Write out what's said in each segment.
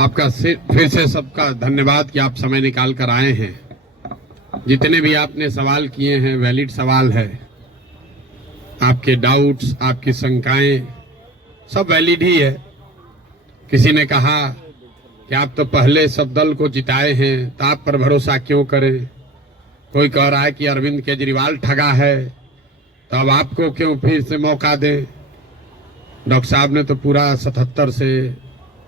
आपका फिर से सबका धन्यवाद कि आप समय निकाल कर आए हैं। जितने भी आपने सवाल किए हैं वैलिड सवाल है। आपके डाउट्स, आपकी शंकाएं सब वैलिड ही है। किसी ने कहा कि आप तो पहले सब दल को जिताए हैं तो आप पर भरोसा क्यों करें। कोई कह रहा है कि अरविंद केजरीवाल ठगा है तो अब आपको क्यों फिर से मौका दें। डॉक्टर साहब ने तो पूरा 77 से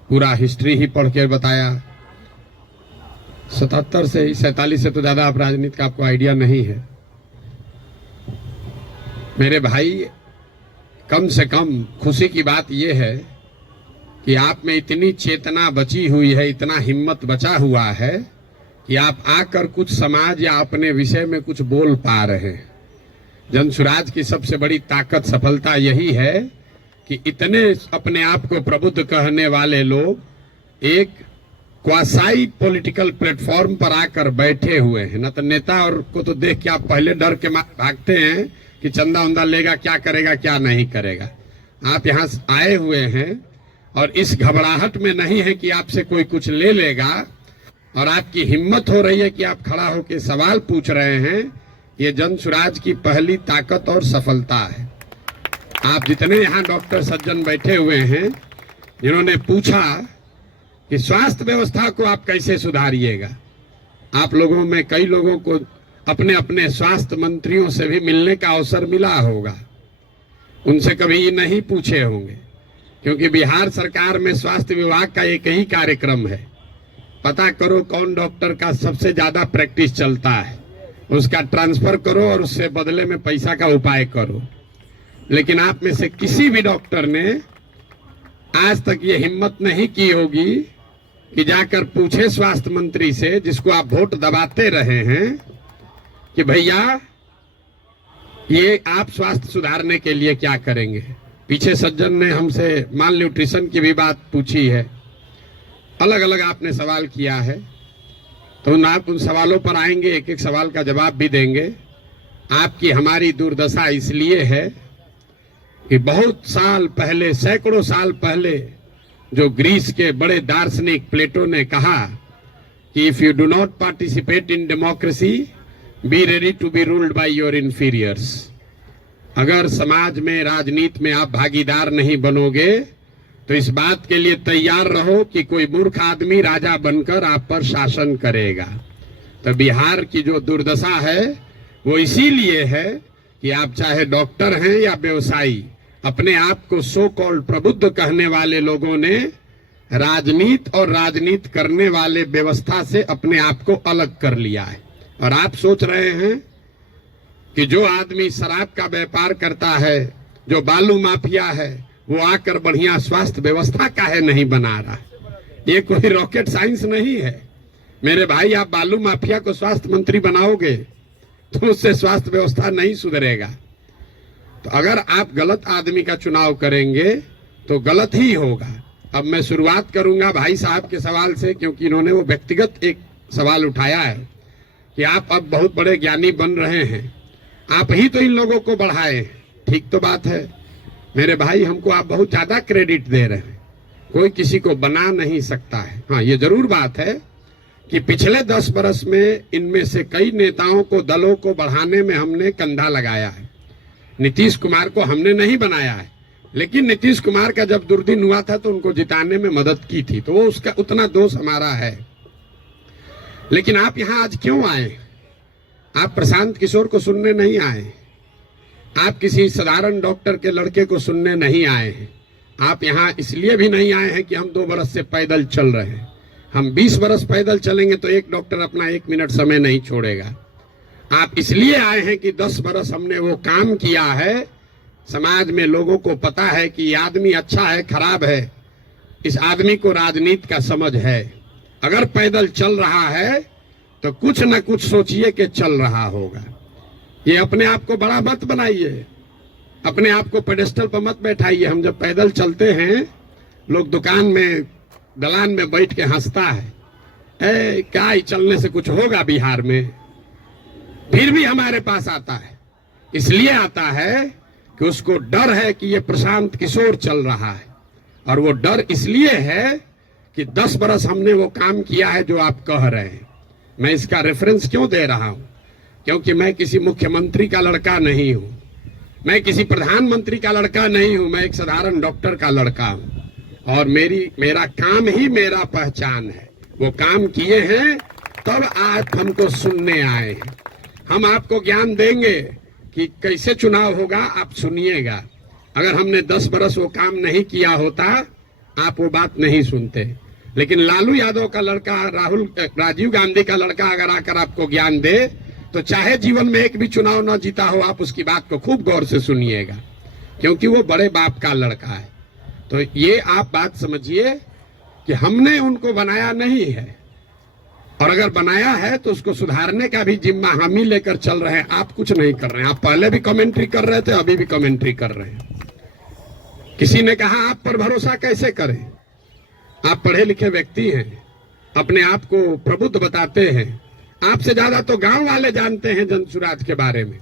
पूरा हिस्ट्री ही पढ़ के बताया। 77 से ही 47 से तो ज्यादा आप राजनीति का आपको आइडिया नहीं है। मेरे भाई, कम से कम खुशी की बात यह है कि आप में इतनी चेतना बची हुई है, इतना हिम्मत बचा हुआ है कि आप आकर कुछ समाज या अपने विषय में कुछ बोल पा रहे हैं। जनसुराज की सबसे बड़ी ताकत, सफलता यही है कि इतने अपने आप को प्रबुद्ध कहने वाले लोग एक क्वासाई पॉलिटिकल प्लेटफॉर्म पर आकर बैठे हुए हैं। न तो नेता और को तो देख के आप पहले डर के मारे भागते हैं कि चंदा उंदा लेगा, क्या करेगा क्या नहीं करेगा। आप यहाँ आए हुए हैं और इस घबराहट में नहीं है कि आपसे कोई कुछ ले लेगा, और आपकी हिम्मत हो रही है कि आप खड़ा होकर सवाल पूछ रहे हैं। ये जनसुराज की पहली ताकत और सफलता है। आप जितने यहाँ डॉक्टर सज्जन बैठे हुए हैं जिन्होंने पूछा कि स्वास्थ्य व्यवस्था को आप कैसे सुधारिएगा, आप लोगों में कई लोगों को अपने अपने स्वास्थ्य मंत्रियों से भी मिलने का अवसर मिला होगा। उनसे कभी नहीं पूछे होंगे, क्योंकि बिहार सरकार में स्वास्थ्य विभाग का एक ही कार्यक्रम है, पता करो कौन डॉक्टर का सबसे ज्यादा प्रैक्टिस चलता है, उसका ट्रांसफर करो और उससे बदले में पैसा का उपाय करो। लेकिन आप में से किसी भी डॉक्टर ने आज तक ये हिम्मत नहीं की होगी कि जाकर पूछे स्वास्थ्य मंत्री से, जिसको आप वोट दबाते रहे हैं, कि भैया ये आप स्वास्थ्य सुधारने के लिए क्या करेंगे। पीछे सज्जन ने हमसे माल न्यूट्रिशन की भी बात पूछी है, अलग अलग आपने सवाल किया है, तो आप उन सवालों पर आएंगे, एक एक सवाल का जवाब भी देंगे। आपकी हमारी दुर्दशा इसलिए है कि बहुत साल पहले, सैकड़ों साल पहले, जो ग्रीस के बड़े दार्शनिक प्लेटो ने कहा कि if you do not participate in democracy, be ready to be ruled by your inferiors. अगर समाज में, राजनीति में आप भागीदार नहीं बनोगे तो इस बात के लिए तैयार रहो कि कोई मूर्ख आदमी राजा बनकर आप पर शासन करेगा। तो बिहार की जो दुर्दशा है वो इसीलिए है कि आप चाहे डॉक्टर हैं या व्यवसायी, अपने आप को सो कॉल्ड प्रबुद्ध कहने वाले लोगों ने राजनीति और राजनीति करने वाले व्यवस्था से अपने आप को अलग कर लिया है। और आप सोच रहे हैं कि जो आदमी शराब का व्यापार करता है, जो बालू माफिया है, वो आकर बढ़िया स्वास्थ्य व्यवस्था काहे नहीं बना रहा है। ये कोई रॉकेट साइंस नहीं है मेरे भाई। आप बालू माफिया को स्वास्थ्य मंत्री बनाओगे तो उससे स्वास्थ्य व्यवस्था नहीं सुधरेगा। तो अगर आप गलत आदमी का चुनाव करेंगे तो गलत ही होगा। अब मैं शुरुआत करूंगा भाई साहब के सवाल से, क्योंकि इन्होंने वो व्यक्तिगत एक सवाल उठाया है कि आप अब बहुत बड़े ज्ञानी बन रहे हैं, आप ही तो इन लोगों को बढ़ाए। ठीक तो बात है मेरे भाई, हमको आप बहुत ज्यादा क्रेडिट दे रहे हैं। कोई किसी को बना नहीं सकता है। हाँ, ये जरूर बात है कि पिछले 10 बरस में इनमें से कई नेताओं को, दलों को बढ़ाने में हमने कंधा लगाया है। नीतीश कुमार को हमने नहीं बनाया है, लेकिन नीतीश कुमार का जब दुर्दिन हुआ था तो उनको जिताने में मदद की थी, तो वो उसका उतना दोष हमारा है। लेकिन आप यहाँ आज क्यों आए? आप प्रशांत किशोर को सुनने नहीं आए, आप किसी साधारण डॉक्टर के लड़के को सुनने नहीं आए हैं। आप यहाँ इसलिए भी नहीं आए हैं कि हम 2 बरस से पैदल चल रहे हैं। हम 20 बरस पैदल चलेंगे तो एक डॉक्टर अपना 1 मिनट समय नहीं छोड़ेगा। आप इसलिए आए हैं कि 10 बरस हमने वो काम किया है, समाज में लोगों को पता है कि ये आदमी अच्छा है, खराब है, इस आदमी को राजनीति का समझ है। अगर पैदल चल रहा है तो कुछ न कुछ सोचिए कि चल रहा होगा। ये अपने आप को बड़ा मत बनाइए, अपने आप को पेडेस्टल पर मत बैठाइए। हम जब पैदल चलते हैं, लोग दुकान में, दलान में बैठ के हंसता है, क्या ही चलने से कुछ होगा बिहार में। फिर भी हमारे पास आता है, इसलिए आता है कि उसको डर है कि ये प्रशांत किशोर चल रहा है। और वो डर इसलिए है कि 10 बरस हमने वो काम किया है जो आप कह रहे हैं। मैं इसका रेफरेंस क्यों दे रहा हूं? क्योंकि मैं किसी मुख्यमंत्री का लड़का नहीं हूं, मैं किसी प्रधानमंत्री का लड़का नहीं हूं, मैं एक साधारण डॉक्टर का लड़का हूं और मेरा काम ही मेरा पहचान है। वो काम किए हैं तब आज हमको सुनने आए हैं। हम आपको ज्ञान देंगे कि कैसे चुनाव होगा, आप सुनिएगा। अगर हमने 10 बरस वो काम नहीं किया होता आप वो बात नहीं सुनते। लेकिन लालू यादव का लड़का, राजीव गांधी का लड़का अगर आकर आपको ज्ञान दे तो चाहे जीवन में एक भी चुनाव न जीता हो, आप उसकी बात को खूब गौर से सुनिएगा, क्योंकि वो बड़े बाप का लड़का है। तो ये आप बात समझिए कि हमने उनको बनाया नहीं है, और अगर बनाया है तो उसको सुधारने का भी जिम्मा हम ही लेकर चल रहे हैं। आप कुछ नहीं कर रहे हैं। आप पहले भी कमेंट्री कर रहे थे, अभी भी कमेंट्री कर रहे हैं। किसी ने कहा आप पर भरोसा कैसे करें? आप पढ़े लिखे व्यक्ति हैं, अपने आप को प्रबुद्ध बताते हैं। आपसे ज्यादा तो गांव वाले जानते हैं जनसुराज के बारे में।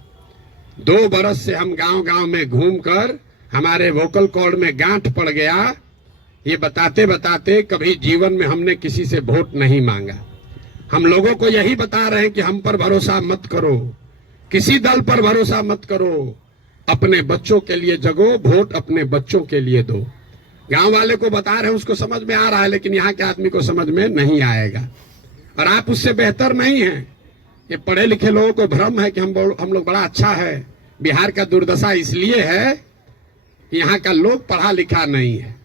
2 बरस से हम गांव गांव में घूमकर हमारे वोकल कॉर्ड में गांठ पड़ गया। ये बताते बताते कभी जीवन में हमने किसी से वोट नहीं मांगा। हम लोगों को यही बता रहे हैं कि हम पर भरोसा मत करो, किसी दल पर भरोसा मत करो, अपने बच्चों के लिए जगो, वोट अपने बच्चों के लिए दो। गांव वाले को बता रहे हैं, उसको समझ में आ रहा है, लेकिन यहाँ के आदमी को समझ में नहीं आएगा। और आप उससे बेहतर नहीं हैं। ये पढ़े लिखे लोगों को भ्रम है कि हम लोग बड़ा अच्छा है। बिहार का दुर्दशा इसलिए है कि यहाँ का लोग पढ़ा लिखा नहीं है।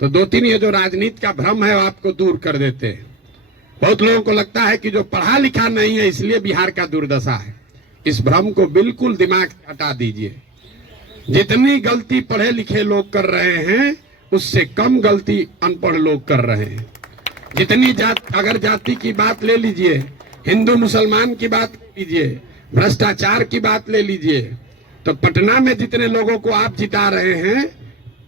तो 2-3 ये जो राजनीति का भ्रम है वो आपको दूर कर देते हैं। बहुत लोगों को लगता है कि जो पढ़ा लिखा नहीं है इसलिए बिहार का दुर्दशा है। इस भ्रम को बिल्कुल दिमाग से हटा दीजिए। जितनी गलती पढ़े लिखे लोग कर रहे हैं उससे कम गलती अनपढ़ लोग कर रहे हैं। जितनी अगर जाति की बात ले लीजिए, हिंदू मुसलमान की बात ले लीजिए, भ्रष्टाचार की बात ले लीजिए, तो पटना में जितने लोगों को आप जिता रहे हैं,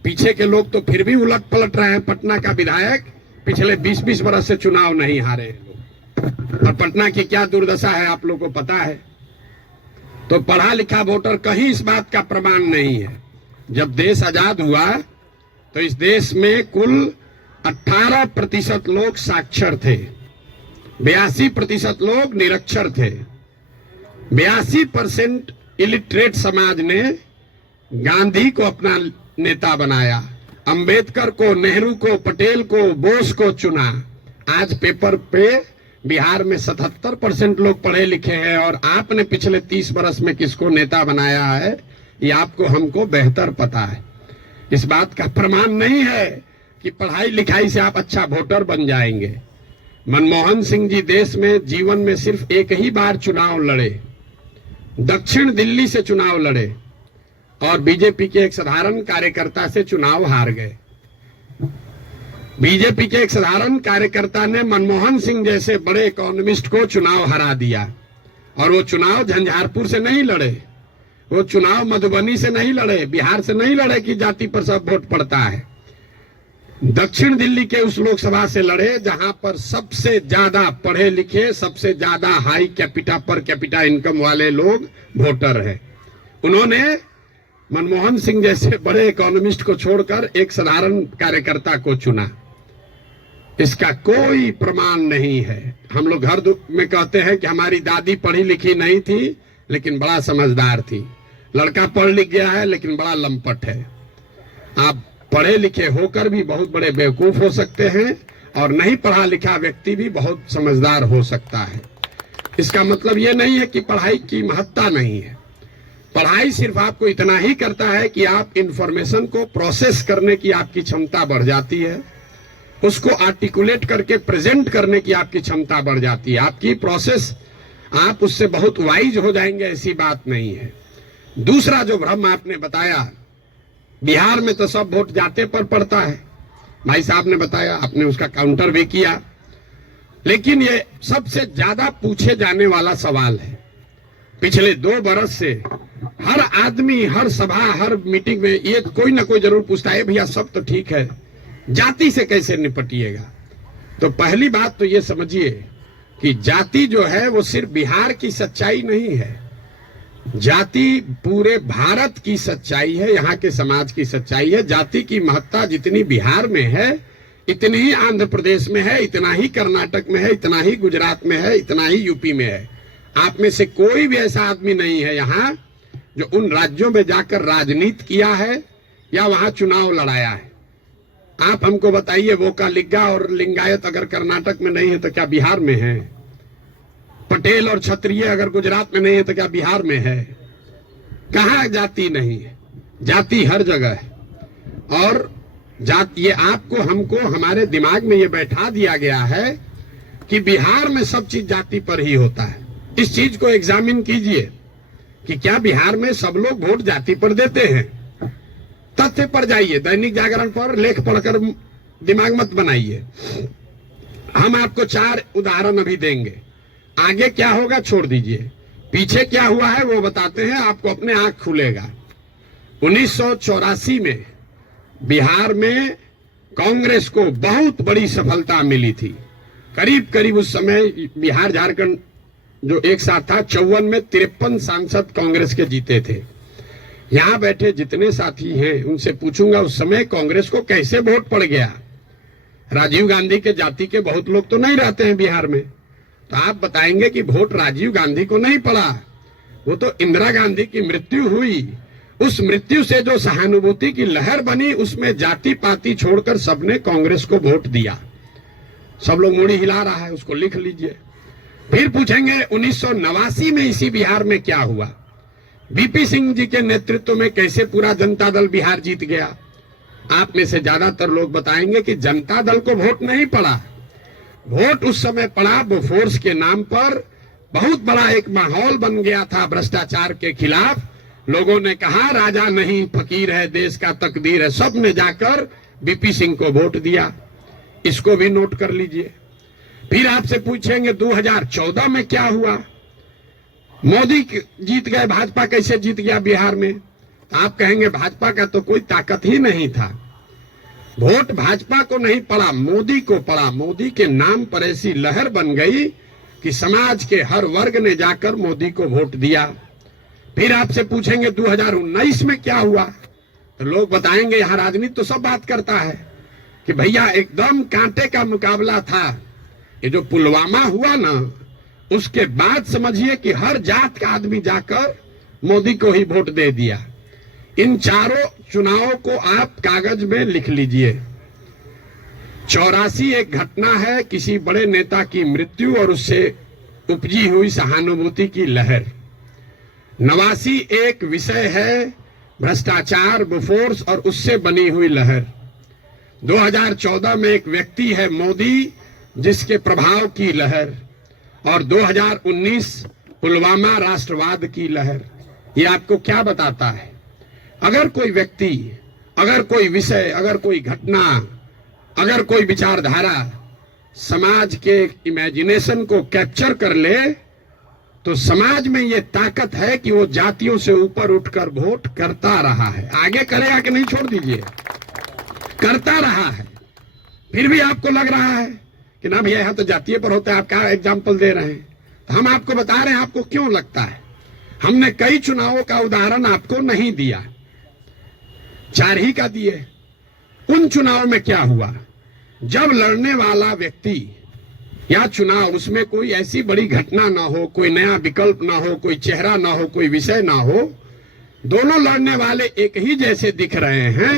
पीछे के लोग तो फिर भी उलट पलट रहे हैं। पटना का विधायक पिछले 20-20 बरस से चुनाव नहीं हारे हैं लोग। और पटना की क्या दुर्दशा है आप लोगों को पता है। तो पढ़ा लिखा वोटर कहीं इस बात का प्रमाण नहीं है। जब देश आजाद हुआ तो इस देश में कुल 18% लोग साक्षर थे, 82% लोग निरक्षर थे। 82% इलिटरेट समाज ने गांधी को अपना नेता बनाया, अंबेडकर को, नेहरू को, पटेल को, बोस को चुना। आज पेपर पे बिहार में 77% लोग पढ़े लिखे हैं, और आपने पिछले 30 बरस में किसको नेता बनाया है ये आपको हमको बेहतर पता है। इस बात का प्रमाण नहीं है कि पढ़ाई लिखाई से आप अच्छा वोटर बन जाएंगे। मनमोहन सिंह जी देश में जीवन में सिर्फ एक ही बार चुनाव लड़े, दक्षिण दिल्ली से चुनाव लड़े, और बीजेपी के एक साधारण कार्यकर्ता से चुनाव हार गए। बीजेपी के एक साधारण कार्यकर्ता ने मनमोहन सिंह जैसे बड़े इकोनॉमिस्ट को चुनाव हरा दिया। और वो चुनाव झंझारपुर से नहीं लड़े, वो चुनाव मधुबनी से नहीं लड़े, बिहार से नहीं लड़े कि जाति पर सब वोट पड़ता है। दक्षिण दिल्ली के उस लोकसभा से लड़े जहां पर सबसे ज्यादा पढ़े लिखे, सबसे ज्यादा high capita per capita income वाले लोग वोटर हैं। उन्होंने मनमोहन सिंह जैसे बड़े इकोनॉमिस्ट को छोड़कर एक साधारण कार्यकर्ता को चुना। इसका कोई प्रमाण नहीं है। हम लोग घर में कहते हैं कि हमारी दादी पढ़ी लिखी नहीं थी लेकिन बड़ा समझदार थी। लड़का पढ़ लिख गया है लेकिन बड़ा लंपट है। आप पढ़े लिखे होकर भी बहुत बड़े बेवकूफ हो सकते हैं, और नहीं पढ़ा लिखा व्यक्ति भी बहुत समझदार हो सकता है। इसका मतलब ये नहीं है कि पढ़ाई की महत्ता नहीं है। पढ़ाई सिर्फ आपको इतना ही करता है कि आप इंफॉर्मेशन को प्रोसेस करने की आपकी क्षमता बढ़ जाती है, उसको आर्टिकुलेट करके प्रेजेंट करने की आपकी क्षमता बढ़ जाती है। आपकी प्रोसेस, आप उससे बहुत वाइज हो जाएंगे, ऐसी बात नहीं है। दूसरा जो भ्रम आपने बताया, बिहार में तो सब वोट जाते पर पड़ता है, भाई साहब ने बताया, आपने उसका काउंटर भी किया। लेकिन ये सबसे ज्यादा पूछे जाने वाला सवाल है। पिछले 2 बरस से हर आदमी, हर सभा, हर मीटिंग में ये कोई ना कोई जरूर पूछता है, भैया सब तो ठीक है, जाति से कैसे निपटिएगा। तो पहली बात तो ये समझिए कि जाति जो है वो सिर्फ बिहार की सच्चाई नहीं है, जाति पूरे भारत की सच्चाई है, यहाँ के समाज की सच्चाई है। जाति की महत्ता जितनी बिहार में है, इतनी ही आंध्र प्रदेश में है, इतना ही कर्नाटक में है, इतना ही गुजरात में है, इतना ही यूपी में है। आप में से कोई भी ऐसा आदमी नहीं है यहाँ जो उन राज्यों में जाकर राजनीति किया है या वहां चुनाव लड़ाया है। आप हमको बताइए, वोकालिगा और लिंगायत अगर कर्नाटक में नहीं है तो क्या बिहार में है? पटेल और क्षत्रिय अगर गुजरात में नहीं है तो क्या बिहार में है? कहाँ जाति नहीं है? जाति हर जगह है। और जाति, ये आपको हमको हमारे दिमाग में ये बैठा दिया गया है कि बिहार में सब चीज जाति पर ही होता है। इस चीज को एग्जामिन कीजिए कि क्या बिहार में सब लोग वोट जाति पर देते हैं? तथ्य पर जाइए, दैनिक जागरण पर लेख पढ़कर दिमाग मत बनाइए। हम आपको 4 उदाहरण अभी देंगे। आगे क्या होगा छोड़ दीजिए, पीछे क्या हुआ है वो बताते हैं, आपको अपने आंख खुलेगा। 1984 में बिहार में कांग्रेस को बहुत बड़ी सफलता मिली थी। करीब करीब उस समय बिहार झारखंड जो एक साथ था, 54 में 53 सांसद कांग्रेस के जीते थे। यहां बैठे जितने साथी हैं उनसे पूछूंगा उस समय कांग्रेस को कैसे वोट पड़ गया। राजीव गांधी के जाति के बहुत लोग तो नहीं रहते हैं बिहार में, तो आप बताएंगे कि वोट राजीव गांधी को नहीं पड़ा, वो तो इंदिरा गांधी की मृत्यु हुई। उस मृत्यु से जो सहानुभूति की लहर बनी उसमें जाति पाति छोड़कर सबने कांग्रेस को वोट दिया। सब लोग मुड़ी हिला रहा है, उसको लिख लीजिए। फिर पूछेंगे 1989 में इसी बिहार में क्या हुआ? बीपी सिंह जी के नेतृत्व में कैसे पूरा जनता दल बिहार जीत गया? आप में से ज्यादातर लोग बताएंगे कि जनता दल को वोट नहीं पड़ा। वोट उस समय पड़ा बोफोर्स के नाम पर। बहुत बड़ा एक माहौल बन गया था भ्रष्टाचार के खिलाफ। लोगों ने कहा राजा नहीं फकीर है, देश का तकदीर है। सब ने जाकर बीपी सिंह को वोट दिया। इसको भी नोट कर लीजिए। फिर आपसे पूछेंगे 2014 में क्या हुआ? मोदी जीत गए, भाजपा कैसे जीत गया बिहार में? तो आप कहेंगे भाजपा का तो कोई ताकत ही नहीं था। वोट भाजपा को नहीं पड़ा, मोदी को पड़ा। मोदी के नाम पर ऐसी लहर बन गई कि समाज के हर वर्ग ने जाकर मोदी को वोट दिया। फिर आपसे पूछेंगे 2019 में क्या हुआ? तो लोग बताएंगे यहाँ राजनीति तो सब बात करता है कि भैया एकदम कांटे का मुकाबला था। ये जो पुलवामा हुआ ना, उसके बाद समझिए कि हर जात का आदमी जाकर मोदी को ही वोट दे दिया। इन चारों चुनावों को आप कागज में लिख लीजिए। 84 एक घटना है, किसी बड़े नेता की मृत्यु और उससे उपजी हुई सहानुभूति की लहर। 89 एक विषय है, भ्रष्टाचार, बोफोर्स और उससे बनी हुई लहर। 2014 में एक व्यक्ति है मोदी, जिसके प्रभाव की लहर। और 2019 पुलवामा राष्ट्रवाद की लहर। ये आपको क्या बताता है? अगर कोई व्यक्ति, अगर कोई विषय, अगर कोई घटना, अगर कोई विचारधारा समाज के इमेजिनेशन को कैप्चर कर ले तो समाज में ये ताकत है कि वो जातियों से ऊपर उठकर वोट करता रहा है। आगे करेगा कि नहीं छोड़ दीजिए, करता रहा है। फिर भी आपको लग रहा है कि ना भैया यहाँ तो जातीय पर होता है, आप क्या एग्जाम्पल दे रहे हैं? तो हम आपको बता रहे हैं आपको क्यों लगता है। हमने कई चुनावों का उदाहरण आपको नहीं दिया, 4 ही का दिए। उन चुनाव में क्या हुआ? जब लड़ने वाला व्यक्ति या चुनाव, उसमें कोई ऐसी बड़ी घटना ना हो, कोई नया विकल्प ना हो, कोई चेहरा ना हो, कोई विषय ना हो, दोनों लड़ने वाले एक ही जैसे दिख रहे हैं,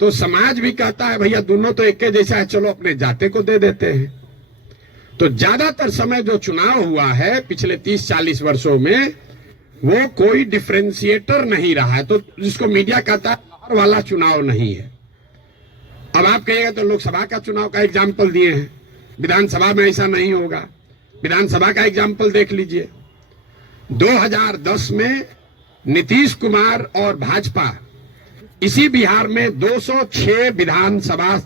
तो समाज भी कहता है भैया दोनों तो एक जैसा है, चलो अपने जाते को दे देते हैं। तो ज्यादातर समय जो चुनाव हुआ है पिछले 30-40 वर्षों में, वो कोई डिफरेंशिएटर नहीं रहा है। तो जिसको मीडिया कहता है लहर वाला चुनाव नहीं है। अब आप कहिएगा तो लोकसभा का चुनाव का एग्जाम्पल दिए हैं, विधानसभा में ऐसा नहीं होगा। विधानसभा का एग्जाम्पल देख लीजिए। 2010 में नीतीश कुमार और भाजपा इसी बिहार में 206 विधानसभा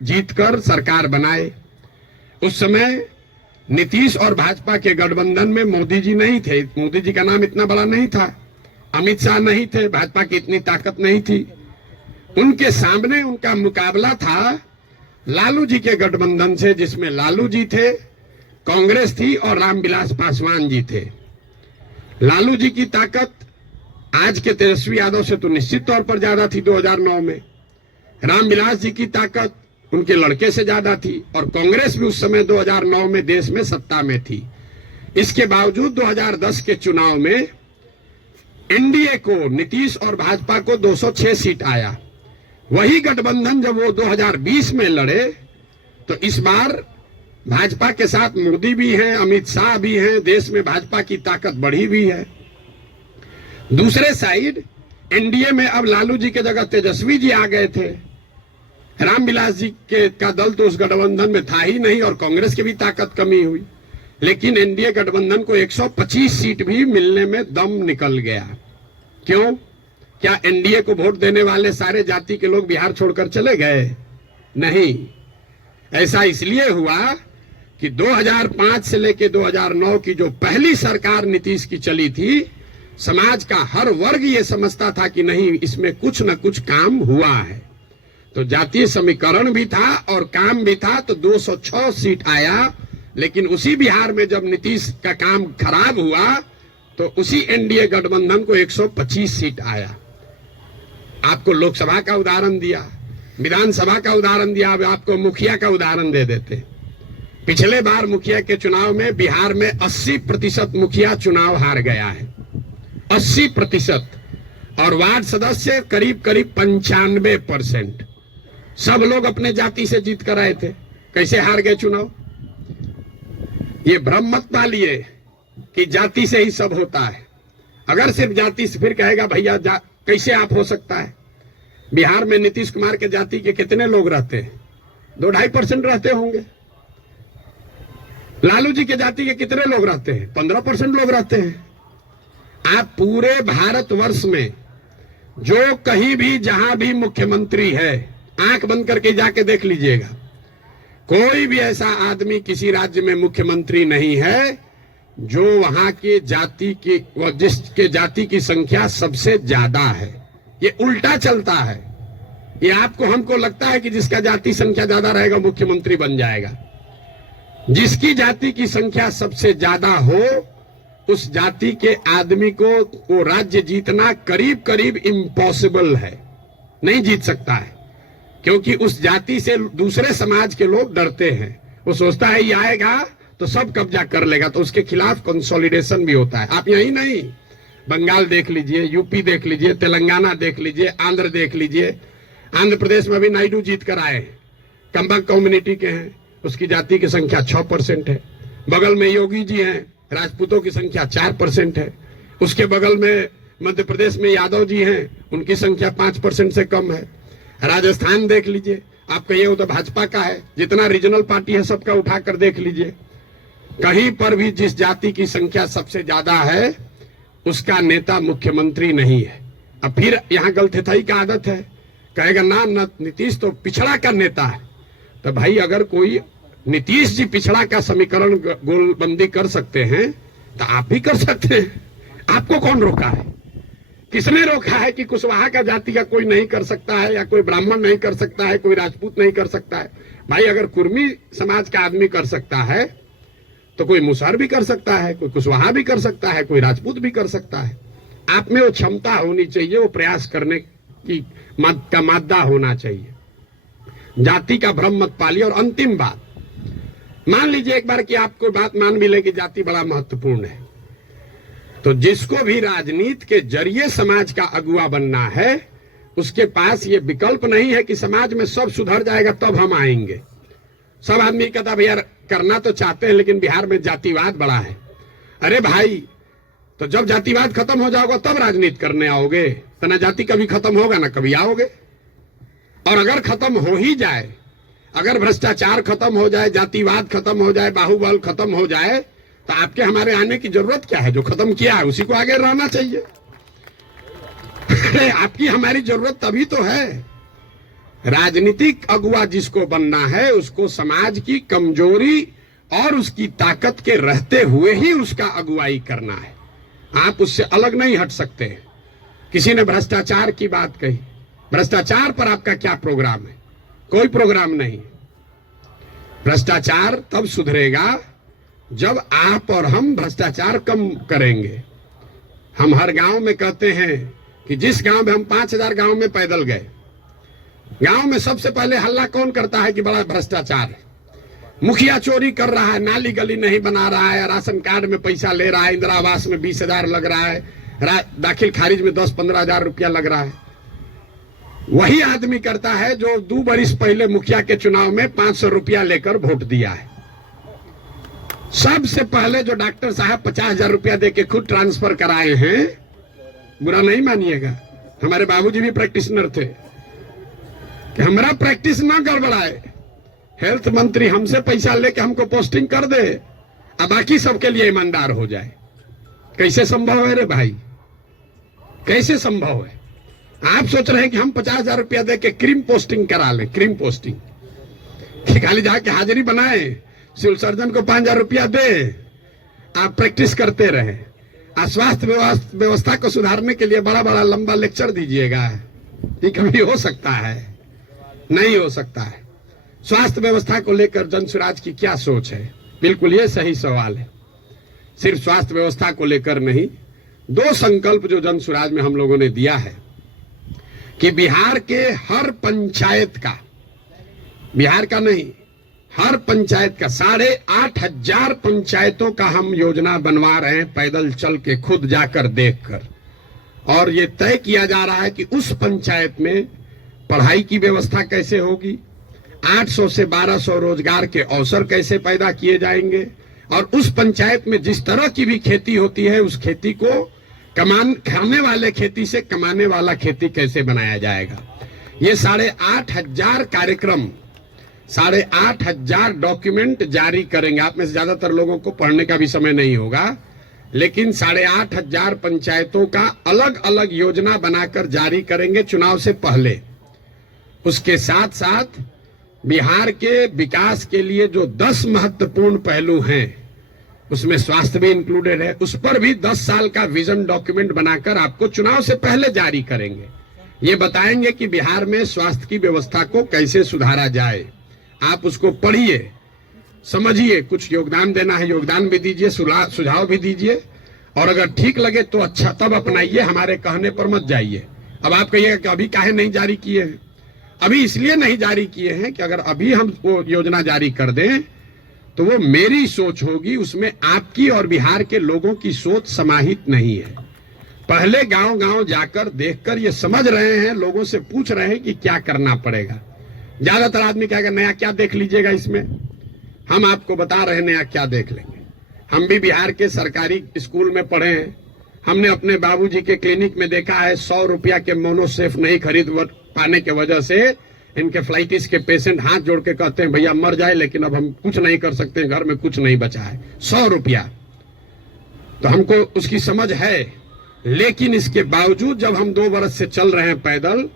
जीतकर सरकार बनाए। उस समय नीतीश और भाजपा के गठबंधन में मोदी जी नहीं थे, मोदी जी का नाम इतना बड़ा नहीं था, अमित शाह नहीं थे, भाजपा की इतनी ताकत नहीं थी। उनके सामने उनका मुकाबला था लालू जी के गठबंधन से, जिसमें लालू जी थे, कांग्रेस थी और रामविलास पासवान जी थे। लालू जी की ताकत आज के तेजस्वी यादव से तो निश्चित तौर पर ज्यादा थी 2009 में। रामविलास जी की ताकत उनके लड़के से ज्यादा थी, और कांग्रेस भी उस समय 2009 में देश में सत्ता में थी। इसके बावजूद 2010 के चुनाव में एनडीए को, नीतीश और भाजपा को 206 सीट आया। वही गठबंधन जब वो 2020 में लड़े तो इस बार भाजपा के साथ मोदी भी हैं, अमित शाह भी हैं, देश में भाजपा की ताकत बढ़ी हुई है। दूसरे साइड एनडीए में अब लालू जी के जगह तेजस्वी जी आ गए थे। रामविलास जी का दल तो उस गठबंधन में था ही नहीं, और कांग्रेस की भी ताकत कमी हुई। लेकिन एनडीए गठबंधन को 125 सीट भी मिलने में दम निकल गया। क्यों? क्या एनडीए को वोट देने वाले सारे जाति के लोग बिहार छोड़कर चले गए? नहीं, ऐसा इसलिए हुआ कि 2005 से लेकर 2009 की जो पहली सरकार नीतीश की चली थी, समाज का हर वर्ग ये समझता था कि नहीं, इसमें कुछ न कुछ काम हुआ है। तो जातीय समीकरण भी था और काम भी था, तो 206 सीट आया। लेकिन उसी बिहार में जब नीतीश का काम खराब हुआ तो उसी एनडीए गठबंधन को 125 सीट आया। आपको लोकसभा का उदाहरण दिया, विधानसभा का उदाहरण दिया, अब आपको मुखिया का उदाहरण दे देते। पिछले बार मुखिया के चुनाव में बिहार में 80% मुखिया चुनाव हार गया है, 80%, और वार्ड सदस्य करीब करीब 95%। सब लोग अपने जाति से जीत कर आए थे। कैसे हार गए चुनाव? ये भ्रम मत पालिए कि जाति से ही सब होता है। अगर सिर्फ जाति से, फिर कहेगा भैया कैसे आप हो सकता है? बिहार में नीतीश कुमार के जाति के कितने लोग रहते हैं? 2-2.5% रहते होंगे। लालू जी के जाति के कितने लोग रहते हैं? 15% लोग रहते हैं। आप पूरे भारतवर्ष में जो कहीं भी जहां भी मुख्यमंत्री है, आंख बंद करके जाके देख लीजिएगा, कोई भी ऐसा आदमी किसी राज्य में मुख्यमंत्री नहीं है जो वहां के जाति की, जिसके जाति की संख्या सबसे ज्यादा है। ये उल्टा चलता है। ये आपको हमको लगता है कि जिसका जाति संख्या ज्यादा रहेगा मुख्यमंत्री बन जाएगा। जिसकी जाति की संख्या सबसे ज्यादा हो, उस जाति के आदमी को वो राज्य जीतना करीब करीब इम्पॉसिबल है, नहीं जीत सकता है। क्योंकि उस जाति से दूसरे समाज के लोग डरते हैं। वो सोचता है ये आएगा तो सब कब्जा कर लेगा, तो उसके खिलाफ कंसोलिडेशन भी होता है। आप यही नहीं, बंगाल देख लीजिए, यूपी देख लीजिए, तेलंगाना देख लीजिए, आंध्र देख लीजिए। आंध्र प्रदेश में भी नायडू जीत कर आए, कंबक कम्युनिटी के हैं, उसकी जाति की संख्या 6% है। बगल में योगी जी हैं, राजपूतों की संख्या 4% है। उसके बगल में मध्य प्रदेश में यादव जी हैं, उनकी संख्या 5% से कम है। राजस्थान देख लीजिए, आप कहिए वो तो भाजपा का है, जितना रीजनल पार्टी है सबका उठाकर देख लीजिए, कहीं पर भी जिस जाति की संख्या सबसे ज्यादा है उसका नेता मुख्यमंत्री नहीं है। अब फिर यहाँ गलथेथाई का आदत है, कहेगा ना नीतीश तो पिछड़ा का नेता है। तो भाई अगर कोई नीतीश जी पिछड़ा का समीकरण गोलबंदी कर सकते हैं तो आप भी कर सकते हैं। आपको कौन रोका है? किसने रोका है कि कुशवाहा का जाति का कोई नहीं कर सकता है, या कोई ब्राह्मण नहीं कर सकता है, कोई राजपूत नहीं कर सकता है? भाई अगर कुर्मी समाज का आदमी कर सकता है तो कोई मुसहर भी कर सकता है, कोई कुशवाहा भी कर सकता है, कोई राजपूत भी कर सकता है। आप में वो क्षमता होनी चाहिए, वो प्रयास करने की का मादा होना चाहिए। जाति का भ्रम मत पालिए। और अंतिम बात, मान लीजिए एक बार कि आपको बात मान भी ले कि जाति बड़ा महत्वपूर्ण है, तो जिसको भी राजनीति के जरिए समाज का अगुवा बनना है, उसके पास ये विकल्प नहीं है कि समाज में सब सुधर जाएगा तब हम आएंगे। सब आदमी कहता भैया करना तो चाहते हैं लेकिन बिहार में जातिवाद बड़ा है। अरे भाई, तो जब जातिवाद खत्म हो जाओगे तब राजनीति करने आओगे, तो ना जाति कभी खत्म होगा ना कभी आओगे। और अगर खत्म हो ही जाए, अगर भ्रष्टाचार खत्म हो जाए, जातिवाद खत्म हो जाए, बाहुबल खत्म हो जाए, तो आपके हमारे आने की जरूरत क्या है? जो खत्म किया है उसी को आगे रहना चाहिए। आपकी हमारी जरूरत तभी तो है। राजनीतिक अगुवा जिसको बनना है उसको समाज की कमजोरी और उसकी ताकत के रहते हुए ही उसका अगुवाई करना है। आप उससे अलग नहीं हट सकते। किसी ने भ्रष्टाचार की बात कही, भ्रष्टाचार पर आपका क्या प्रोग्राम है? कोई प्रोग्राम नहीं। भ्रष्टाचार तब सुधरेगा जब आप और हम भ्रष्टाचार कम करेंगे। हम हर गांव में कहते हैं कि जिस गांव में हम 5000 गांव में पैदल गए, गांव में सबसे पहले हल्ला कौन करता है कि बड़ा भ्रष्टाचार है, मुखिया चोरी कर रहा है, नाली गली नहीं बना रहा है, राशन कार्ड में पैसा ले रहा है, इंदिरा आवास में 20,000 लग रहा है, दाखिल खारिज में 10-15 हजार रुपया लग रहा है। वही आदमी करता है जो 2 बरिस पहले मुखिया के चुनाव में 500 रुपया लेकर वोट दिया है। सबसे पहले जो डॉक्टर साहब 50,000 रुपया देके खुद ट्रांसफर कराए हैं, बुरा नहीं मानिएगा, हमारे बाबूजी भी प्रैक्टिशनर थे, कि हमारा प्रैक्टिस ना गड़बड़ाए, हेल्थ मंत्री हमसे पैसा लेके हमको पोस्टिंग कर दे, अब बाकी सबके लिए ईमानदार हो जाए। कैसे संभव है रे भाई, कैसे संभव है? आप सोच रहे हैं कि हम 50,000 रुपया दे के क्रीम पोस्टिंग करा लें, क्रीम पोस्टिंग खाली जाके हाजिरी बनाए, सिविल सर्जन को 5,000 रुपया दे, आप प्रैक्टिस करते रहे। स्वास्थ्य व्यवस्था को सुधारने के लिए बड़ा बड़ा लंबा लेक्चर दीजिएगा, ये कभी हो सकता है? नहीं हो सकता है। स्वास्थ्य व्यवस्था को लेकर जनसुराज की क्या सोच है? बिल्कुल ये सही सवाल है। सिर्फ स्वास्थ्य व्यवस्था को लेकर नहीं, 2 संकल्प जो जनसुराज में हम लोगों ने दिया है कि बिहार के हर पंचायत का, बिहार का नहीं, हर पंचायत का 8,500 पंचायतों का हम योजना बनवा रहे हैं, पैदल चल के खुद जाकर देखकर। और ये तय किया जा रहा है कि उस पंचायत में पढ़ाई की व्यवस्था कैसे होगी, 800 से 1200 रोजगार के अवसर कैसे पैदा किए जाएंगे, और उस पंचायत में जिस तरह की भी खेती होती है उस खेती को खाने वाले खेती से कमाने वाला खेती कैसे बनाया जाएगा। ये 8,500 कार्यक्रम, 8,500 डॉक्यूमेंट जारी करेंगे। आप में से ज्यादातर लोगों को पढ़ने का भी समय नहीं होगा, लेकिन 8,500 पंचायतों का अलग अलग योजना बनाकर जारी करेंगे चुनाव से पहले। उसके साथ साथ बिहार के विकास के लिए जो 10 महत्वपूर्ण पहलू हैं, उसमें स्वास्थ्य भी इंक्लूडेड है, उस पर भी 10 साल का विजन डॉक्यूमेंट बनाकर आपको चुनाव से पहले जारी करेंगे। ये बताएंगे कि बिहार में स्वास्थ्य की व्यवस्था को कैसे सुधारा जाए। आप उसको पढ़िए, समझिए, कुछ योगदान देना है योगदान भी दीजिए, सुझाव भी दीजिए, और अगर ठीक लगे तो अच्छा तब अपनाइए, हमारे कहने पर मत जाइए। अब आप कहिएगा कि अभी काहे नहीं जारी किए हैं? अभी इसलिए नहीं जारी किए हैं कि अगर अभी हम वो योजना जारी कर दें तो वो मेरी सोच होगी, उसमें आपकी और बिहार के लोगों की सोच समाहित नहीं है। पहले गांव गांव जाकर देखकर ये समझ रहे हैं, लोगों से पूछ रहे हैं कि क्या करना पड़ेगा। ज्यादातर आदमी कहेगा नया क्या देख लीजिएगा इसमें, हम आपको बता रहे हैं नया क्या देख लेंगे। हम भी बिहार के सरकारी स्कूल में पढ़े हैं, हमने अपने बाबूजी के क्लिनिक में देखा है 100 रुपया के मोनोसेफ नहीं खरीद पाने के वजह से इनके फ्लाइटिस के पेशेंट हाथ जोड़ के कहते हैं भैया मर जाए, लेकिन अब हम कुछ नहीं कर सकते, घर में कुछ नहीं बचा है, 100 रुपया। तो हमको उसकी समझ है, लेकिन इसके बावजूद जब हम 2 बरस से चल रहे हैं पैदल,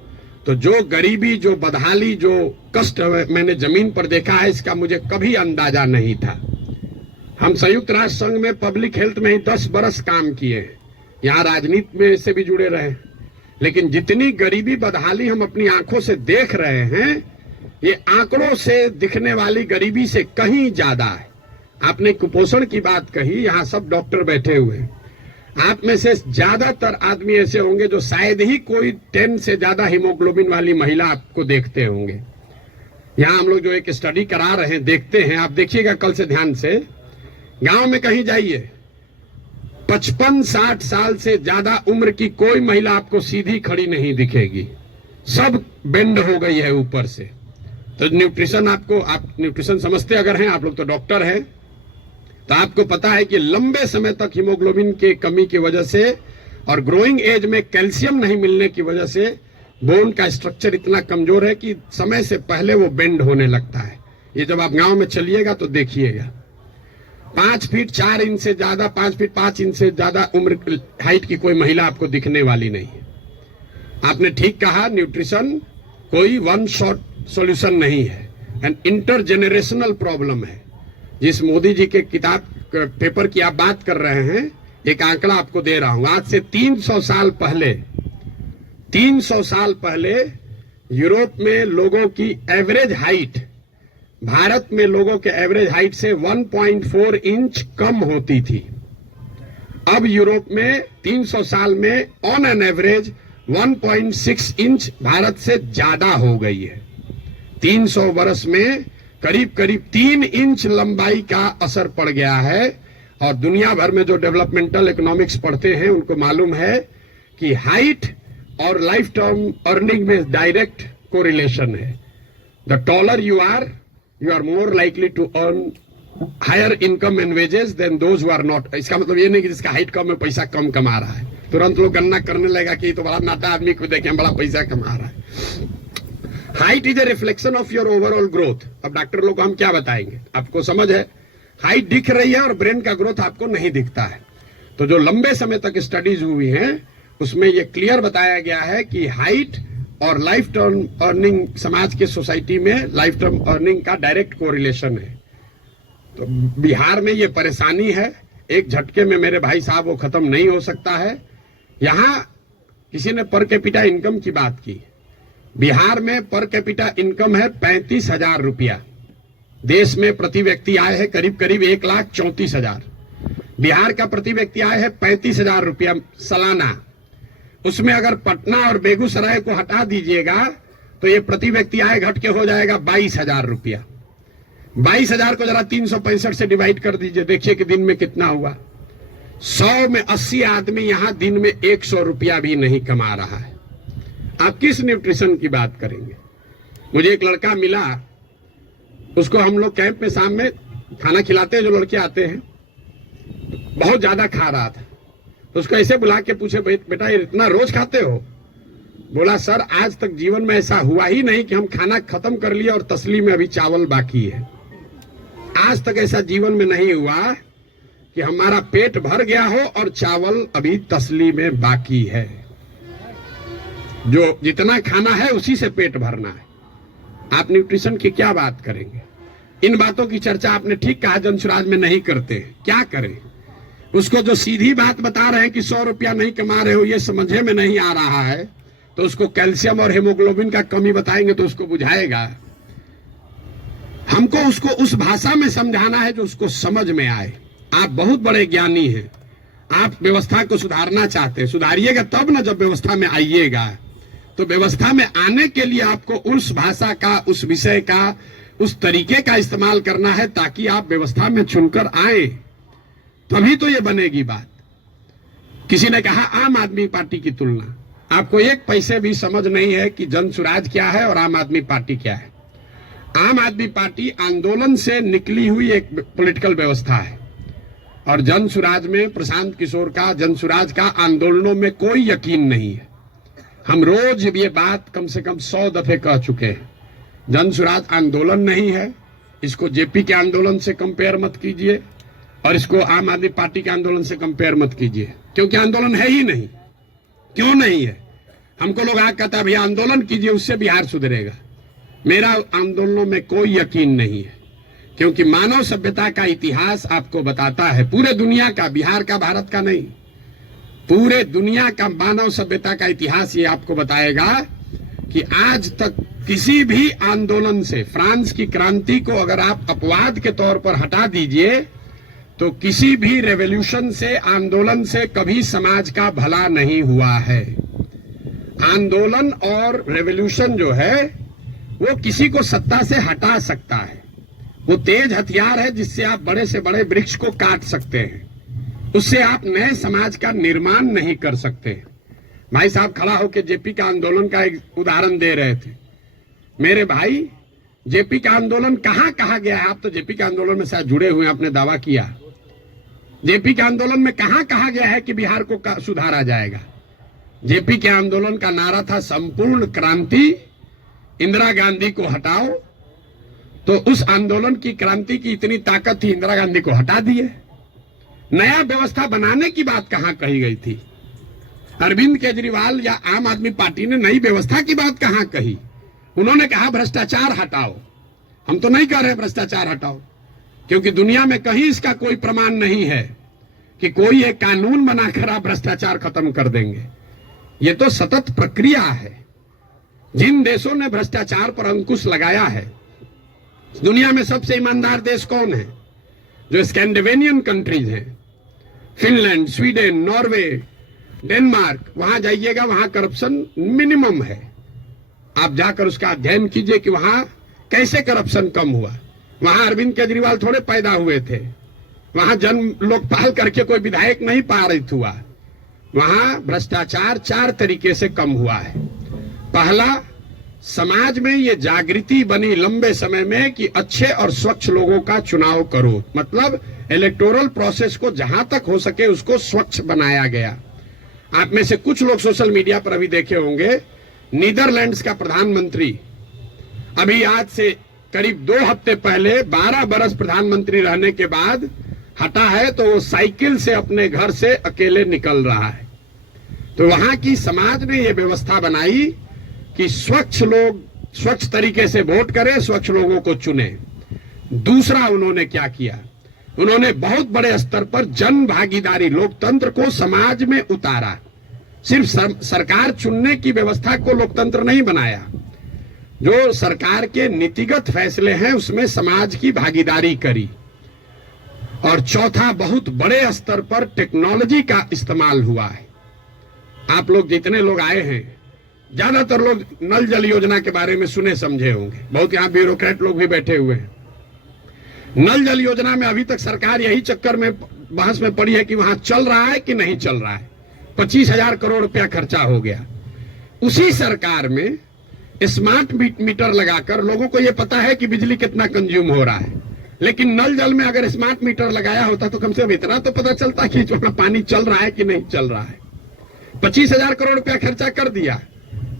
तो जो गरीबी, जो बदहाली, जो कष्ट मैंने जमीन पर देखा है, इसका मुझे कभी अंदाजा नहीं था। हम संयुक्त राष्ट्र संघ में पब्लिक हेल्थ में ही 10 बरस काम किए हैं, यहाँ राजनीति में से भी जुड़े रहे, लेकिन जितनी गरीबी बदहाली हम अपनी आंखों से देख रहे हैं, ये आंकड़ों से दिखने वाली गरीबी से कहीं ज्यादा है। आपने कुपोषण की बात कही, यहाँ सब डॉक्टर बैठे हुए हैं, आप में से ज्यादातर आदमी ऐसे होंगे जो शायद ही कोई 10 से ज्यादा हीमोग्लोबिन वाली महिला आपको देखते होंगे। यहाँ हम लोग जो एक स्टडी करा रहे हैं, देखते हैं, आप देखिएगा कल से ध्यान से, गांव में कहीं जाइए, 55-60 साल से ज्यादा उम्र की कोई महिला आपको सीधी खड़ी नहीं दिखेगी, सब बेंड हो गई है ऊपर से। तो न्यूट्रिशन, आप न्यूट्रिशन समझते अगर हैं, आप लोग तो डॉक्टर हैं, तो आपको पता है कि लंबे समय तक हीमोग्लोबिन के कमी की वजह से और ग्रोइंग एज में कैल्शियम नहीं मिलने की वजह से बोन का स्ट्रक्चर इतना कमजोर है कि समय से पहले वो बेंड होने लगता है। ये जब आप गांव में चलिएगा तो देखिएगा, 5 फीट 4 इंच से ज्यादा, 5 फीट 5 इंच से ज्यादा उम्र हाइट की कोई महिला आपको दिखने वाली नहीं है। आपने ठीक कहा, न्यूट्रिशन कोई वन शॉट सॉल्यूशन नहीं है, एंड इंटरजेनरेशनल प्रॉब्लम है। जिस मोदी जी के किताब पेपर की आप बात कर रहे हैं, एक आंकड़ा आपको दे रहा हूं, आज से 300 साल पहले यूरोप में लोगों की एवरेज हाइट भारत में लोगों के एवरेज हाइट से 1.4 इंच कम होती थी। अब यूरोप में 300 साल में on an average 1.6 inch Bharat से ज्यादा हो गई है। 300 वर्ष में करीब करीब 3 इंच लंबाई का असर पड़ गया है। और दुनिया भर में जो डेवलपमेंटल इकोनॉमिक्स पढ़ते हैं उनको मालूम है कि हाइट और लाइफ टर्म अर्निंग में डायरेक्ट कोरिलेशन है। The taller you are more likely to earn higher income and wages than those who are not. इसका मतलब ये नहीं कि जिसका हाइट कम है पैसा कम कमा रहा है। तुरंत लोग गणना करने लगेगा कि तो बड़ा नाटा आदमी को देखें बड़ा पैसा कमा रहा है। Height is a reflection of your overall growth. अब डॉक्टर लोग को हम क्या बताएंगे, आपको समझ है, हाइट दिख रही है और ब्रेन का ग्रोथ आपको नहीं दिखता है। तो जो लंबे समय तक स्टडीज हुई हैं उसमें ये क्लियर बताया गया है कि हाइट और लाइफ टर्म अर्निंग, समाज के सोसाइटी में लाइफ टर्म अर्निंग का डायरेक्ट कोरिलेशन है। तो बिहार में ये परेशानी है, एक झटके में मेरे भाई साहब वो खत्म नहीं हो सकता है। यहां किसी ने पर कैपिटा इनकम की बात की। बिहार में पर कैपिटा इनकम है 35,000 रुपया। देश में प्रति व्यक्ति आय है करीब करीब 1,34,000। बिहार का प्रति व्यक्ति आय है 35,000 रुपया सालाना। उसमें अगर पटना और बेगूसराय को हटा दीजिएगा तो ये प्रति व्यक्ति आय घट के हो जाएगा 22,000 रुपया। 22,000 को जरा 365 से डिवाइड कर दीजिए, देखिए कि दिन में कितना हुआ। 100 में 80 आदमी यहां दिन में 100 रुपया भी नहीं कमा रहा है। आप किस न्यूट्रिशन की बात करेंगे। मुझे एक लड़का मिला, उसको हम लोग कैंप में शाम में खाना खिलाते हैं, जो लड़के आते हैं, बहुत ज्यादा खा रहा था। तो उसको ऐसे बुला के पूछे, बेटा ये इतना रोज खाते हो? बोला सर आज तक जीवन में ऐसा हुआ ही नहीं कि हम खाना खत्म कर लिए और तसली में अभी चावल बाकी है। आज तक ऐसा जीवन में नहीं हुआ कि हमारा पेट भर गया हो और चावल अभी तसली में बाकी है। जो जितना खाना है उसी से पेट भरना है। आप न्यूट्रिशन की क्या बात करेंगे। इन बातों की चर्चा आपने ठीक कहा जनसुराज में नहीं करते। क्या करें, उसको जो सीधी बात बता रहे हैं कि 100 रुपया नहीं कमा रहे हो ये समझे में नहीं आ रहा है, तो उसको कैल्शियम और हेमोग्लोबिन का कमी बताएंगे तो उसको बुझाएगा। हमको उसको उस भाषा में समझाना है जो उसको समझ में आए। आप बहुत बड़े ज्ञानी हैं, आप व्यवस्था को सुधारना चाहते हैं, सुधारिएगा तब ना जब व्यवस्था में आइएगा। तो व्यवस्था में आने के लिए आपको उस भाषा का, उस विषय का, उस तरीके का इस्तेमाल करना है ताकि आप व्यवस्था में चुनकर आए, तभी तो ये बनेगी बात। किसी ने कहा आम आदमी पार्टी की तुलना, आपको एक पैसे भी समझ नहीं है कि जनसुराज क्या है और आम आदमी पार्टी क्या है। आम आदमी पार्टी आंदोलन से निकली हुई एक पॉलिटिकल व्यवस्था है और जनसुराज में प्रशांत किशोर का, जनसुराज का आंदोलनों में कोई यकीन नहीं है। हम रोज ये बात कम से कम 100 दफे कह चुके हैं। जनसुराज आंदोलन नहीं है, इसको जेपी के आंदोलन से कंपेयर मत कीजिए और इसको आम आदमी पार्टी के आंदोलन से कंपेयर मत कीजिए, क्योंकि आंदोलन है ही नहीं। क्यों नहीं है? हमको लोग आगे कहता है भैया आंदोलन कीजिए उससे बिहार सुधरेगा। मेरा आंदोलनों में कोई यकीन नहीं है, क्योंकि मानव सभ्यता का इतिहास आपको बताता है, पूरे दुनिया का, बिहार का, भारत का नहीं, पूरे दुनिया का मानव सभ्यता का इतिहास ये आपको बताएगा कि आज तक किसी भी आंदोलन से, फ्रांस की क्रांति को अगर आप अपवाद के तौर पर हटा दीजिए तो किसी भी रेवोल्यूशन से, आंदोलन से कभी समाज का भला नहीं हुआ है। आंदोलन और रेवोल्यूशन जो है वो किसी को सत्ता से हटा सकता है। वो तेज हथियार है जिससे आप बड़े से बड़े वृक्ष को काट सकते हैं, उससे आप नए समाज का निर्माण नहीं कर सकते। भाई साहब खड़ा होकर जेपी का आंदोलन का एक उदाहरण दे रहे थे। मेरे भाई, जेपी का आंदोलन कहां कहा गया है? आप तो जेपी के आंदोलन में शायद जुड़े हुए हैं, आपने दावा किया। जेपी के आंदोलन में कहां कहा गया है कि बिहार को सुधारा जाएगा? जेपी के आंदोलन का नारा था संपूर्ण क्रांति, इंदिरा गांधी को हटाओ। तो उस आंदोलन की, क्रांति की इतनी ताकत थी, इंदिरा गांधी को हटा दिए। नया व्यवस्था बनाने की बात कहां कही गई थी? अरविंद केजरीवाल या आम आदमी पार्टी ने नई व्यवस्था की बात कहां कही? उन्होंने कहा भ्रष्टाचार हटाओ। हम तो नहीं कह रहे भ्रष्टाचार हटाओ, क्योंकि दुनिया में कहीं इसका कोई प्रमाण नहीं है कि कोई एक कानून बनाकर आप भ्रष्टाचार खत्म कर देंगे। ये तो सतत प्रक्रिया है। जिन देशों ने भ्रष्टाचार पर अंकुश लगाया है, दुनिया में सबसे ईमानदार देश कौन है? जो स्कैंडिनेवियन कंट्रीज हैं, फिनलैंड, स्वीडन, नॉर्वे, डेनमार्क, वहां जाइएगा, वहां करप्शन मिनिमम है। आप जाकर उसका अध्ययन कीजिए कि वहां कैसे करप्शन कम हुआ। वहां अरविंद केजरीवाल थोड़े पैदा हुए थे, वहां जन्म लोकपाल करके कोई विधायक नहीं पारित हुआ। वहां भ्रष्टाचार 4 तरीके से कम हुआ है। पहला, समाज में ये जागृति बनी लंबे समय में कि अच्छे और स्वच्छ लोगों का चुनाव करो, मतलब इलेक्टोरल प्रोसेस को जहां तक हो सके उसको स्वच्छ बनाया गया। आप में से कुछ लोग सोशल मीडिया पर अभी देखे होंगे, नीदरलैंड्स का प्रधानमंत्री अभी आज से करीब 2 हफ्ते पहले 12 बरस प्रधानमंत्री रहने के बाद हटा है, तो वो साइकिल से अपने घर से अकेले निकल रहा है। तो वहां की समाज ने ये व्यवस्था बनाई कि स्वच्छ लोग स्वच्छ तरीके से वोट करें, स्वच्छ लोगों को चुने। दूसरा उन्होंने क्या किया, उन्होंने बहुत बड़े स्तर पर जन भागीदारी, लोकतंत्र को समाज में उतारा। सिर्फ सरकार चुनने की व्यवस्था को लोकतंत्र नहीं बनाया, जो सरकार के नीतिगत फैसले हैं उसमें समाज की भागीदारी करी। और चौथा, बहुत बड़े स्तर पर टेक्नोलॉजी का इस्तेमाल हुआ है। आप लोग जितने लोग आए हैं, ज्यादातर लोग नल जल योजना के बारे में सुने समझे होंगे, बहुत यहाँ ब्यूरोक्रेट लोग भी बैठे हुए हैं। नल जल योजना में अभी तक सरकार यही चक्कर में बहस में पड़ी है कि वहां चल रहा है कि नहीं चल रहा है। 25,000 करोड़ रुपया खर्चा हो गया। उसी सरकार में स्मार्ट मीटर लगाकर लोगों को यह पता है कि बिजली कितना कंज्यूम हो रहा है, लेकिन नल जल में अगर स्मार्ट मीटर लगाया होता तो कम से कम इतना तो पता चलता कि वहां पानी चल रहा है कि नहीं चल रहा है। 25,000 करोड़ रुपया खर्चा कर दिया,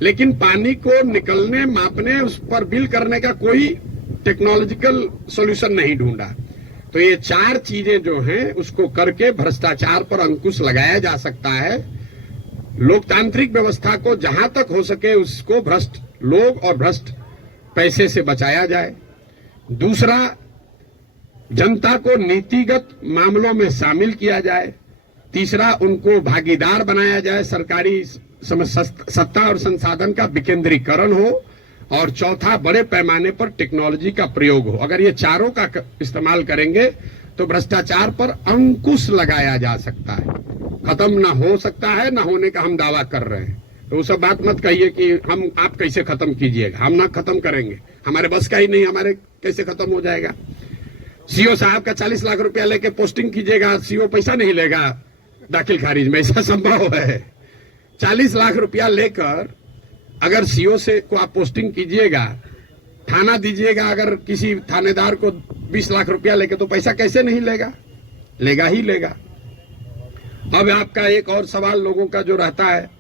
लेकिन पानी को निकलने, मापने, उस पर बिल करने का कोई टेक्नोलॉजिकल सॉल्यूशन नहीं ढूंढा। तो ये 4 चीजें जो हैं उसको करके भ्रष्टाचार पर अंकुश लगाया जा सकता है। लोकतांत्रिक व्यवस्था को जहां तक हो सके उसको भ्रष्ट लोग और भ्रष्ट पैसे से बचाया जाए। दूसरा, जनता को नीतिगत मामलों में शामिल किया जाए। तीसरा, उनको भागीदार बनाया जाए, सरकारी सत्ता और संसाधन का विकेंद्रीकरण हो। और चौथा, बड़े पैमाने पर टेक्नोलॉजी का प्रयोग हो। अगर ये चारों का इस्तेमाल करेंगे तो भ्रष्टाचार पर अंकुश लगाया जा सकता है। खत्म ना हो सकता है, ना होने का हम दावा कर रहे हैं। तो वो सब बात मत कहिए कि आप कैसे खत्म कीजिएगा, हम ना खत्म करेंगे, हमारे बस का ही नहीं, हमारे कैसे खत्म हो जाएगा। सीओ साहब का 40 लाख रुपया लेके पोस्टिंग कीजिएगा, सीओ पैसा नहीं लेगा दाखिल खारिज में, ऐसा संभव है? 40 लाख रुपया लेकर अगर सीओ से को आप पोस्टिंग कीजिएगा, थाना दीजिएगा, अगर किसी थानेदार को 20 लाख रुपया लेके, तो पैसा कैसे नहीं लेगा? लेगा ही लेगा। अब आपका एक और सवाल लोगों का जो रहता है,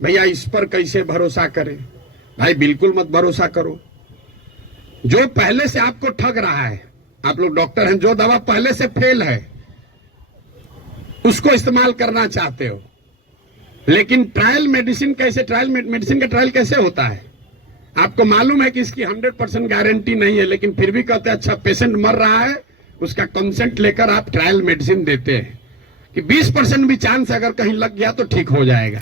भैया इस पर कैसे भरोसा करें? भाई बिल्कुल मत भरोसा करो। जो पहले से आपको ठग रहा है, आप लोग डॉक्टर हैं, जो दवा पहले से फेल है उसको इस्तेमाल करना चाहते हो, लेकिन ट्रायल मेडिसिन कैसे, ट्रायल मेडिसिन का ट्रायल कैसे होता है? आपको मालूम है कि इसकी 100% गारंटी नहीं है, लेकिन फिर भी कहते हैं अच्छा पेशेंट मर रहा है, उसका कंसेंट लेकर आप ट्रायल मेडिसिन देते हैं कि 20% भी चांस अगर कहीं लग गया तो ठीक हो जाएगा।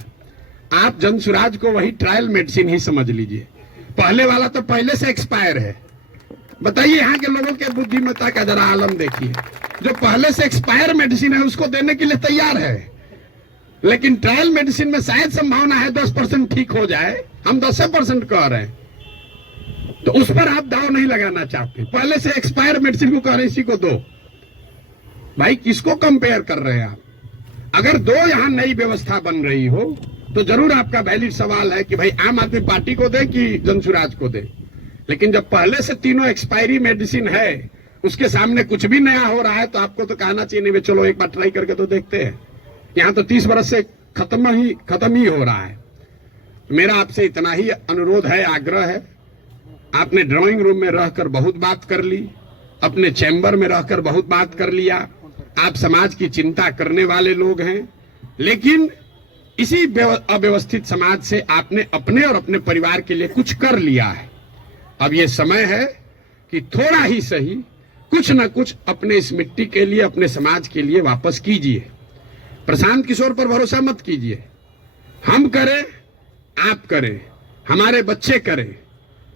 आप जनसुराज को वही ट्रायल मेडिसिन ही समझ लीजिए। पहले वाला तो पहले से एक्सपायर है। बताइए यहाँ के लोगों के बुद्धिमत्ता का जरा आलम देखिए। जो पहले से एक्सपायर मेडिसिन है उसको देने के लिए तैयार है, लेकिन ट्रायल मेडिसिन में शायद संभावना है 10% ठीक हो जाए, हम 10% कह रहे हैं, तो उस पर आप दाव नहीं लगाना चाहते। पहले से एक्सपायर मेडिसिन को कह रहे इसी को दो। भाई किसको कंपेयर कर रहे हैं आप? अगर 2 यहां नई व्यवस्था बन रही हो तो जरूर आपका वैलिड सवाल है कि भाई आम आदमी पार्टी को दे कि जनसुराज को दे। लेकिन जब पहले से तीनों एक्सपायरी मेडिसिन है, उसके सामने कुछ भी नया हो रहा है, तो आपको तो कहना चाहिए नहीं, चलो एक बार ट्राई करके तो देखते हैं। यहाँ तो 30 वर्ष से खत्म ही हो रहा है। मेरा आपसे इतना ही अनुरोध है, आग्रह है। आपने ड्राइंग रूम में रहकर बहुत बात कर ली, अपने चैम्बर में रहकर बहुत बात कर लिया, आप समाज की चिंता करने वाले लोग हैं, लेकिन इसी अव्यवस्थित समाज से आपने अपने और अपने परिवार के लिए कुछ कर लिया है। अब ये समय है कि थोड़ा ही सही कुछ न कुछ अपने इस मिट्टी के लिए, अपने समाज के लिए वापस कीजिए। प्रशांत किशोर पर भरोसा मत कीजिए। हम करें, आप करें, हमारे बच्चे करें,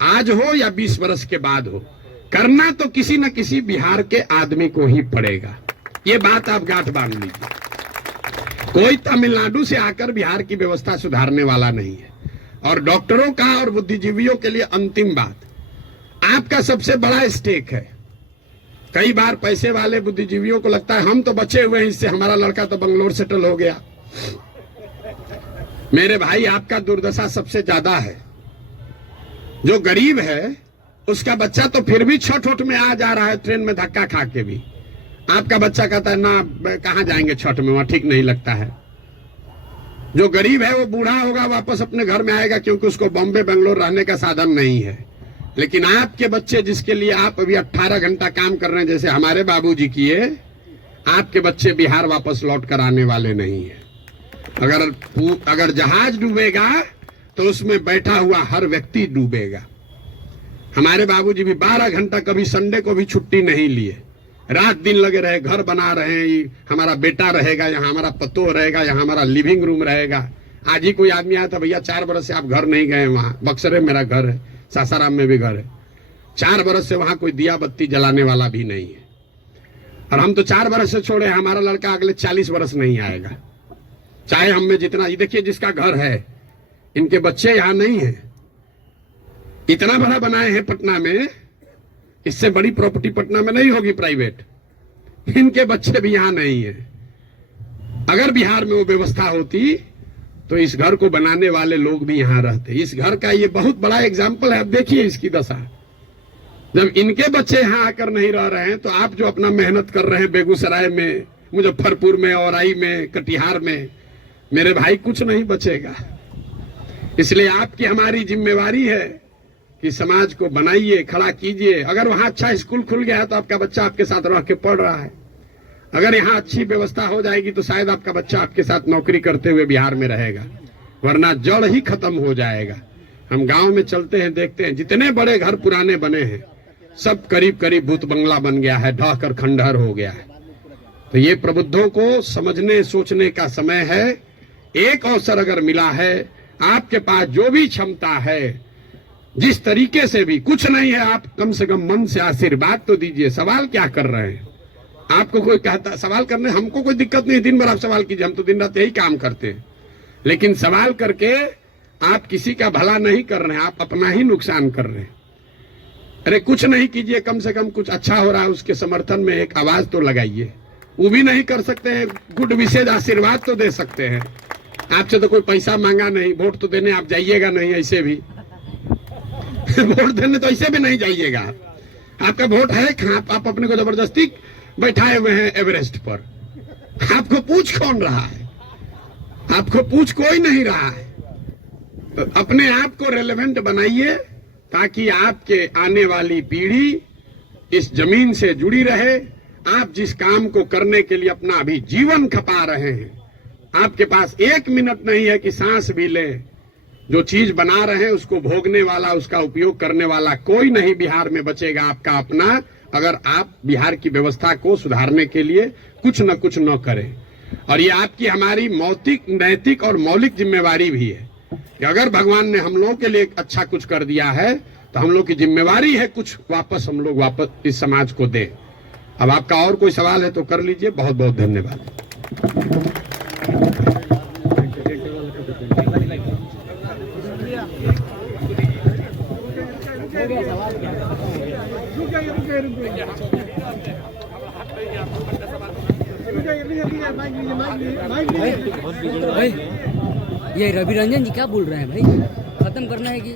आज हो या 20 वर्ष के बाद हो, करना तो किसी न किसी बिहार के आदमी को ही पड़ेगा। ये बात आप गांठ बांध लीजिए। कोई तमिलनाडु से आकर बिहार की व्यवस्था सुधारने वाला नहीं है। और डॉक्टरों का और बुद्धिजीवियों के लिए अंतिम बात, आपका सबसे बड़ा स्टेक है। कई बार पैसे वाले बुद्धिजीवियों को लगता है हम तो बचे हुए हैं, इससे हमारा लड़का तो बंगलोर सेटल हो गया। मेरे भाई, आपका दुर्दशा सबसे ज्यादा है। जो गरीब है उसका बच्चा तो फिर भी छठ उठ में आ जा रहा है, ट्रेन में धक्का खा के भी। आपका बच्चा कहता है ना, कहां जाएंगे छठ में, वहां ठीक नहीं लगता है। जो गरीब है वो बूढ़ा होगा, वापस अपने घर में आएगा, क्योंकि उसको बॉम्बे बेंगलोर रहने का साधन नहीं है। लेकिन आपके बच्चे, जिसके लिए आप अभी 18 घंटा काम कर रहे हैं, जैसे हमारे बाबूजी किए, आपके बच्चे बिहार वापस लौट कर आने वाले नहीं है। अगर जहाज डूबेगा तो उसमें बैठा हुआ हर व्यक्ति डूबेगा। हमारे बाबूजी भी 12 घंटा, कभी संडे को भी छुट्टी नहीं लिए, रात दिन लगे रहे, घर बना रहे हैं। हमारा बेटा रहेगा यहाँ, हमारा पतोह रहेगा यहाँ, हमारा लिविंग रूम रहेगा। आज ही कोई आदमी आया था, भैया 4 बरस से आप घर नहीं गए, वहां बक्सर में मेरा घर है, सासाराम में भी घर है, 4 बरस से वहां कोई दिया बत्ती जलाने वाला भी नहीं है। और हम तो 4 बरस से छोड़े, हमारा लड़का अगले 40 बरस नहीं आएगा, चाहे हम में जितना। ये देखिए, जिसका घर है, इनके बच्चे यहाँ नहीं है। इतना बड़ा बनाए हैं पटना में, इससे बड़ी प्रॉपर्टी पटना में नहीं होगी प्राइवेट। इनके बच्चे भी यहाँ नहीं है। अगर बिहार में वो व्यवस्था होती तो इस घर को बनाने वाले लोग भी यहाँ रहते। इस घर का ये बहुत बड़ा एग्जाम्पल है। अब देखिए इसकी दशा, जब इनके बच्चे यहाँ आकर नहीं रह रहे हैं, तो आप जो अपना मेहनत कर रहे हैं बेगूसराय में, मुजफ्फरपुर में, औराई में, कटिहार में, मेरे भाई कुछ नहीं बचेगा। इसलिए आपकी हमारी जिम्मेवारी है कि समाज को बनाइए, खड़ा कीजिए। अगर वहां अच्छा स्कूल खुल गया है तो आपका बच्चा आपके साथ रह के पढ़ रहा है। अगर यहाँ अच्छी व्यवस्था हो जाएगी तो शायद आपका बच्चा आपके साथ नौकरी करते हुए बिहार में रहेगा, वरना जड़ ही खत्म हो जाएगा। हम गांव में चलते हैं, देखते हैं जितने बड़े घर पुराने बने हैं, सब करीब करीब भूत बंगला बन गया है, ढह कर खंडहर हो गया है। तो ये प्रबुद्धों को समझने सोचने का समय है। एक अवसर अगर मिला है, आपके पास जो भी क्षमता है, जिस तरीके से भी, कुछ नहीं है, आप कम से कम मन से आशीर्वाद तो दीजिए। सवाल क्या कर रहे हैं? आपको कोई कहता सवाल करने, हमको कोई दिक्कत नहीं, दिन भर आप सवाल कीजिए, हम तो दिन रात यही काम करते हैं। लेकिन सवाल करके आप किसी का भला नहीं कर रहे हैं, आप अपना ही नुकसान कर रहे हैं। अरे कुछ नहीं कीजिए, कम से कम कुछ अच्छा हो रहा है उसके समर्थन में एक आवाज तो लगाइए। वो भी नहीं कर सकते हैं, गुड विशेष आशीर्वाद तो दे सकते हैं। आपसे तो कोई पैसा मांगा नहीं, वोट तो देने आप जाइएगा नहीं, ऐसे भी वोट देने तो ऐसे भी नहीं जाइएगा। आपका वोट है, आप अपने को जबरदस्ती बैठाए हुए हैं एवरेस्ट पर। आपको पूछ कौन रहा है? आपको पूछ कोई नहीं रहा है। तो अपने आप को रेलेवेंट बनाइए, ताकि आपके आने वाली पीढ़ी इस जमीन से जुड़ी रहे। आप जिस काम को करने के लिए अपना अभी जीवन खपा रहे हैं, आपके पास 1 मिनट नहीं है कि सांस भी लें। जो चीज बना रहे हैं उसको भोगने वाला, उसका उपयोग करने वाला कोई नहीं बिहार में बचेगा आपका अपना, अगर आप बिहार की व्यवस्था को सुधारने के लिए कुछ न कुछ न करें। और ये आपकी हमारी नैतिक और मौलिक जिम्मेवारी भी है कि अगर भगवान ने हम लोगों के लिए अच्छा कुछ कर दिया है, तो हम लोग की जिम्मेवारी है कुछ वापस हम लोग वापस इस समाज को दें। अब आपका और कोई सवाल है तो कर लीजिए। बहुत बहुत धन्यवाद। भाई ये रवि रंजन जी क्या बोल रहे हैं भाई? खत्म करना है कि